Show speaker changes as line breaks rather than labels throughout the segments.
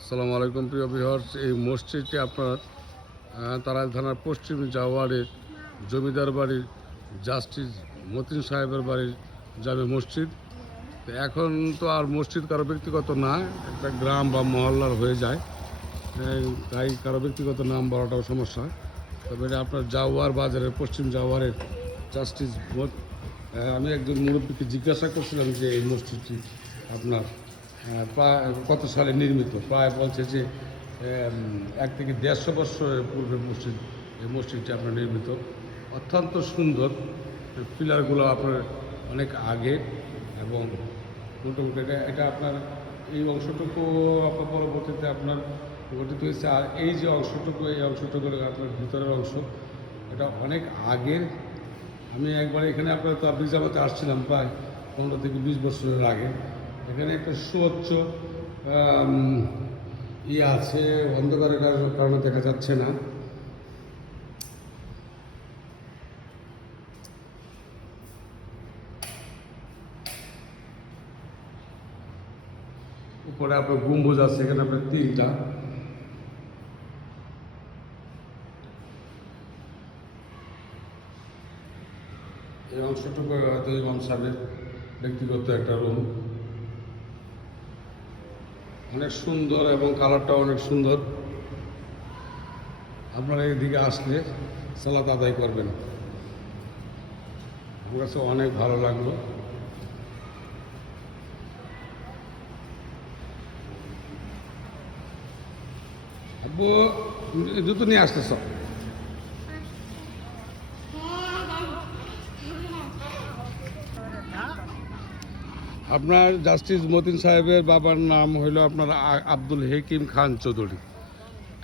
আসসালামু আলাইকুম প্রিয় বিহার এই মসজিদটি আপনার তারাই থানার পশ্চিম জাওয়ারের জমিদার বাড়ির জাস্টিস মতিন সাহেবের বাড়ির জামে মসজিদ। এখন তো আর মসজিদ কারও ব্যক্তিগত না, একটা গ্রাম বা মহল্লার হয়ে যায়। তাই কারও ব্যক্তিগত নাম বলাটাও সমস্যা। তবে এটা আপনার জাওয়ার বাজারের, পশ্চিম জাওয়ারের জাস্টিস আমি একজন মুরব্বীকে জিজ্ঞাসা করছিলাম যে এই মসজিদটি আপনার প্রায় কত সালে নির্মিত? প্রায় বলছে যে এক থেকে দেড়শো বছর পূর্বে মসজিদ, এই মসজিদটি আপনার নির্মিত। অত্যন্ত সুন্দর। পিলারগুলো আপনার অনেক আগে এবং মোটামুটি এটা এটা আপনার এই অংশটুকু আপনার পরবর্তীতে আপনার গঠিত হয়েছে। আর এই যে অংশটুকু, এই অংশটুকু আপনার ভিতরের অংশ, এটা অনেক আগের। আমি একবার এখানে আপনার তো জামাতে আসছিলাম প্রায় পনেরো থেকে বিশ বছরের আগে। এখানে একটা সুউচ্চ ইয়ে আছে অন্ধকারের কারণে দেখা যাচ্ছে না। উপরে আপনার গম্বুজ আছে, এখানে আপনার তিনটা। এই অংশটুকু হয়তো ইমাম সাহেবের ব্যক্তিগত একটা রুম অনেক সুন্দর এবং কালারটাও অনেক সুন্দর। আপনারা এদিকে আসলে সালাত আদায় করবেন। আমার কাছে অনেক ভালো লাগল। আব্বু জুতো নিয়ে আসতেছ? আপনার জাস্টিস মতিন সাহেবের বাবার নাম হইল আপনার আব্দুল হেকিম খান চৌধুরী।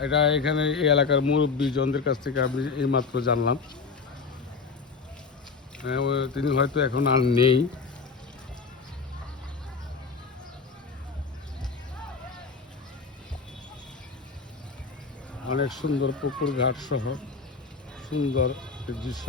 এটা এখানে এই এলাকার মুরব্বী জনদের কাছ থেকে আমি এইমাত্র জানলাম। হ্যাঁ, তিনি হয়তো এখন আর নেই। অনেক সুন্দর পুকুর ঘাট সহ সুন্দর দৃশ্য।